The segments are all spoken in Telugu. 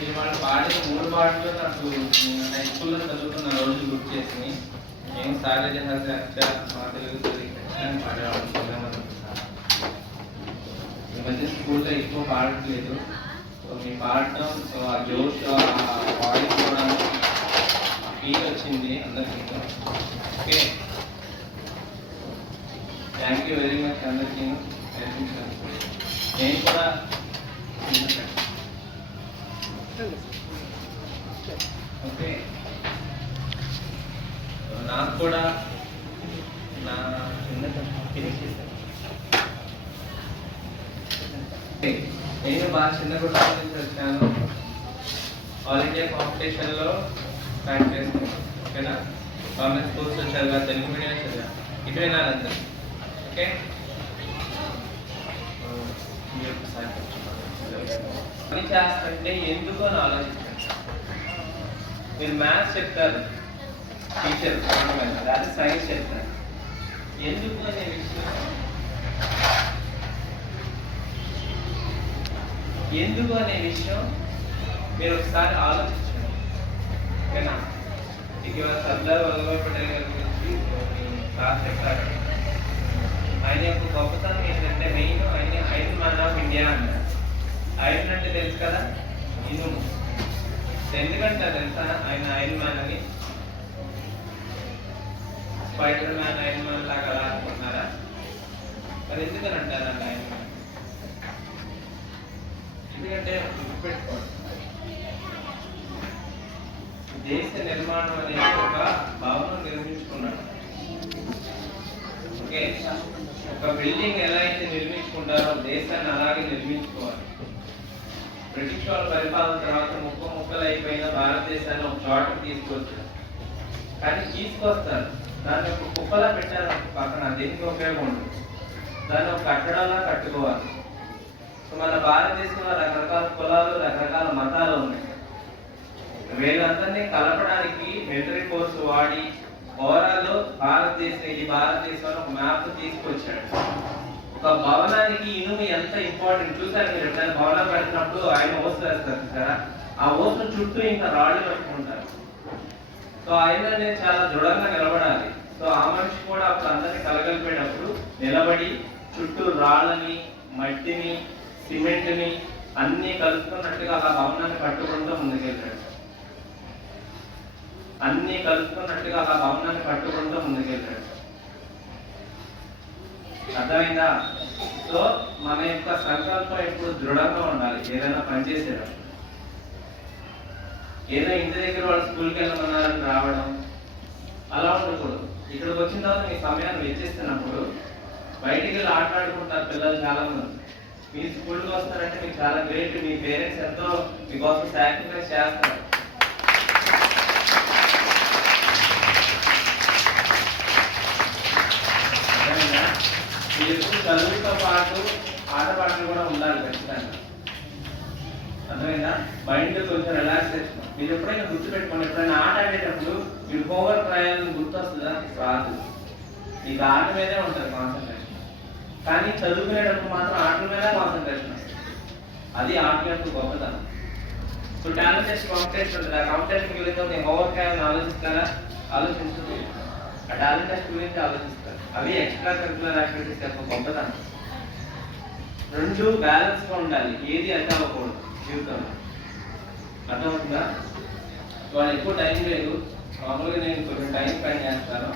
మీరు వాళ్ళు పాడిన 3 పాటలు నాకు హై స్కూల్లో చదువుకున్న రోజులు గుర్తు చేసి నేను సాగజహాస్య మా తెలుగు ఖచ్చితంగా పాడేవాళ్ళు. ఈ మధ్య స్కూల్లో ఎక్కువ పాడట్లేదు. సో మీ పాడటం, సో ఆ జోష్, ఆ వాయిస్ కూడా ఫీల్ వచ్చింది అందరికీ. Okay, thank you very much అందరికీ. నేను కూడా ఓకే, నాకు కూడా నా నేను బాగా చిన్న కుటుంబం నుంచి వచ్చాను. ఆల్ ఇండియా కాంపిటీషన్లో స్టార్ట్ చేస్తాను. ఓకేనా, గవర్నమెంట్ స్కూల్స్లో చదివా, తెలుగు మీడియం చదివా, ఇటువే నాదంతా. ఓకే, పని చేస్తుంటే ఎందుకు అని ఆలోచించండి. మీరు మ్యాథ్స్ చెప్తారు, టీచర్ అదే సైన్స్ చెప్తారు, ఎందుకు అనే విషయం, ఎందుకు అనే విషయం మీరు ఒకసారి ఆలోచించండి. ఓకేనా, ఇటీవల సర్దార్ వల్లభాయ్ పటేల్ గారి గురించి క్లాస్ చెప్తారు. ఆయన యొక్క గొప్పతనం ఏంటంటే మెయిన్ ఆయన ఐరన్ మ్యాన్ ఆఫ్ ఇండియా అన్నారు. ఐరన్ అంటే తెలుసు కదా, ఇనుము. ఎందుకంటే తెలుసా ఆయన ఐరన్ మ్యాన్ అని? స్పైడర్ మ్యాన్ ఐరన్ మ్యాన్ లాగా అలా అనుకుంటున్నారా? మరి ఎందుకని అంటారండి ఐరన్ మ్యాన్? ఎందుకంటే గుర్తుపెట్టుకోండి, దేశ నిర్మాణం అనేది ఒక భవనం నిర్మించుకున్నాడు. ఓకే, ఒక బిల్డింగ్ ఎలా అయితే నిర్మించుకుంటారో దేశాన్ని అలాగే నిర్మించుకోవాలి. బ్రిటిష్ వాళ్ళు పరిపాలన తర్వాత ముక్కలు అయిపోయిన భారతదేశాన్ని ఒక చోటకి తీసుకొచ్చారు. కానీ తీసుకొస్తారు, దాన్ని ఒక కుప్పలా పెట్టారు పక్కన, దేనికి ఉపయోగం ఉండదు. దాన్ని ఒక కట్టడంలా కట్టుకోవాలి. సో మన భారతదేశంలో రకరకాల కులాలు, రకరకాల మతాలు ఉన్నాయి. వీళ్ళందరినీ కలపడానికి మిలిటరీ ఫోర్స్ వాడి ఓవరాల్ భారతదేశంలో ఒక మ్యాప్ తీసుకొచ్చాడు. ఒక భవనానికి ఇనుము ఎంత ఇంపార్టెంట్ చూసారు మీరు? ఎప్పుడైనా భవనం పెడుతున్నప్పుడు ఆయన ఓసు వేస్తారు కదా, ఆ ఓసు చుట్టూ ఇంకా రాళ్ళు పెట్టుకుంటారు. సో ఆయన అనేది చాలా దృఢంగా నిలబడాలి. సో ఆ మనిషి కూడా అప్పుడు అందరినీ కలగలిపేటప్పుడు నిలబడి చుట్టూ రాళ్ళని, మట్టిని, సిమెంట్ని అన్ని కలుపుకున్నట్టుగా ఆ భవనాన్ని పట్టుకుంటూ ముందుకెళ్ళాడు. అన్ని కలుపుకున్నట్టుగా ఆ భవనాన్ని పట్టుకుంటూ ముందుకెళ్ళాడు. అర్థమైందా? సో మన యొక్క సంకల్పం ఎప్పుడు దృఢంగా ఉండాలి. ఏదైనా పనిచేసేటప్పుడు, ఏదో ఇంటి దగ్గర వాళ్ళు స్కూల్కి వెళ్ళమన్నారని రావడం అలా ఉండకూడదు. ఇక్కడికి వచ్చిన తర్వాత మీ సమయాన్ని వెచ్చిస్తున్నప్పుడు బయటికి వెళ్ళి ఆటలాడుకుంటారు పిల్లలు చాలా మంది. మీరు స్కూల్కి వస్తారంటే మీకు చాలా గ్రేట్. మీ పేరెంట్స్ ఎంతో మీకోసం సాక్రిఫైస్ చేస్తారు. మీరు చదువుతో పాటు ఆటపాటలు కూడా ఉండాలి ఖచ్చితంగా. అర్థమైందా? మైండ్ కొంచెం రిలాక్సేషన్. మీరు ఎప్పుడైనా గుర్తుపెట్టుకోండి, ఎప్పుడైనా ఆట ఆడేటప్పుడు మీరు హోంవర్క్ రాయాలని గుర్తొస్తుందా? రాదు. మీకు ఆట మీదే ఉంటుంది కాన్సన్ట్రేషన్. కానీ చదువుకునేటప్పుడు మాత్రం ఆటల మీద కాన్సన్ట్రేషన్ వస్తుంది. అది ఆట యొక్క గొప్పతనం. సో టాలెంట్ టెస్ట్ కాంపిటీషన్ ఉంటుంది. ఆ కాంపిటీషన్ గురించి నేను హోంవర్క్ రాయాలని ఆలోచిస్తారా? ఆలోచించదు. ఆ టాలెంట్ టెస్ట్ గురించి ఆలోచిస్తారు. అవి ఎక్స్ట్రా కరికులర్ యాక్టివిటీస్ యొక్క గొప్పతనం. రెండు బ్యాలెన్స్గా ఉండాలి, ఏది అడ్డు అవ్వకూడదు జీవితంలో. అర్థమవుతుందా? వాళ్ళు ఎక్కువ టైం లేదు, మామూలుగా నేను కొంచెం టైం స్పెండ్ చేస్తాను.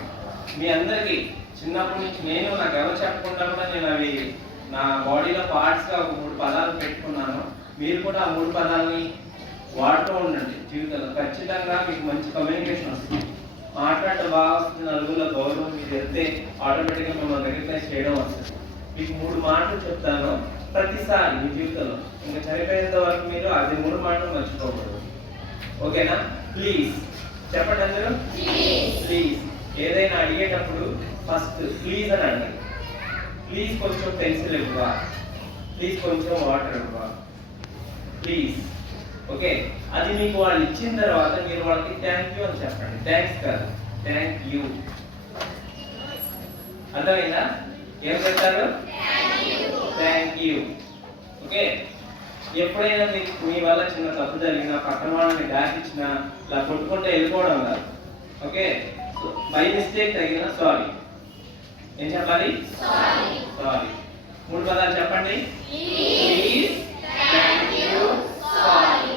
మీ అందరికీ చిన్నప్పటి నుంచి నేను నాకు ఎవరు చెప్పకుండా కూడా నేను అవి నా బాడీలో పార్ట్స్గా ఒక 3 పదాలు పెట్టుకున్నాను. మీరు కూడా ఆ 3 పదాలని వాడుతూ ఉండండి జీవితంలో. ఖచ్చితంగా మీకు మంచి కమ్యూనికేషన్ వస్తుంది, మాట్లాడటం బాగా వస్తుంది, నలుగురిలో గౌరవం మీరు వెళ్తే ఆటోమేటిక్గా మిమ్మల్ని రికగ్నైజ్ చేయడం వస్తుంది. మీకు 3 మాటలు చెప్తాను ప్రతిసారి మీ జీవితంలో. ఇంకా చనిపోయేంత వరకు మీరు అది 3 మాటలు మర్చిపోకూడదు. ఓకేనా? ప్లీజ్ చెప్పండి అందరూ. ప్లీజ్. ఏదైనా అడిగేటప్పుడు ఫస్ట్ ప్లీజ్ అని అడగండి. ప్లీజ్ కొంచెం పెన్సిల్ ఇవ్వవా, ప్లీజ్ కొంచెం వాటర్ ఇవ్వవా, ప్లీజ్. ఓకే, అది మీకు వాళ్ళు ఇచ్చిన తర్వాత మీరు వాళ్ళకి థ్యాంక్ యూ అని చెప్పండి. థ్యాంక్స్ కాదు, థ్యాంక్ యూ. అర్థమైందా? ఏం చెప్తారు? Thank you. ఓకే, ఎప్పుడైనా మీ వల్ల చిన్న తప్పు జరిగినా పక్కన వాళ్ళని దాటిచ్చినా ఇలా కొట్టుకుంటే వెళ్ళిపోవడం కాదు. ఓకే, బై మిస్టేక్ తగిన సారీ. ఏం చెప్పాలి? సారీ. 3 పదాలు చెప్పండి. Please, thank you, sorry.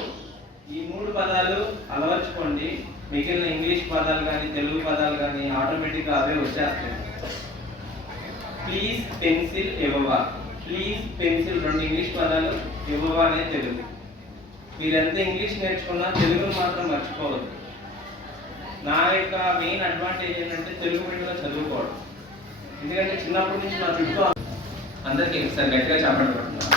ఈ 3 పదాలు అలవర్చుకోండి. మిగిలిన ఇంగ్లీష్ పదాలు కానీ తెలుగు పదాలు కానీ ఆటోమేటిక్గా అవే వచ్చేస్తాయి. ప్లీజ్ పెన్సిల్ ఇవ్వవా. ప్లీజ్ పెన్సిల్ 2 ఇంగ్లీష్ పదాలు, ఇవ్వవా అనే తెలుగు. మీరు ఎంత ఇంగ్లీష్ నేర్చుకున్నా తెలుగును మాత్రం మర్చిపోవద్దు. నా యొక్క మెయిన్ అడ్వాంటేజ్ ఏంటంటే తెలుగు మీడియంలో చదువుకోవడం. ఎందుకంటే చిన్నప్పటి నుంచి నా చుట్టూ అందరికీ ఒకసారి గట్టిగా చెప్పండి.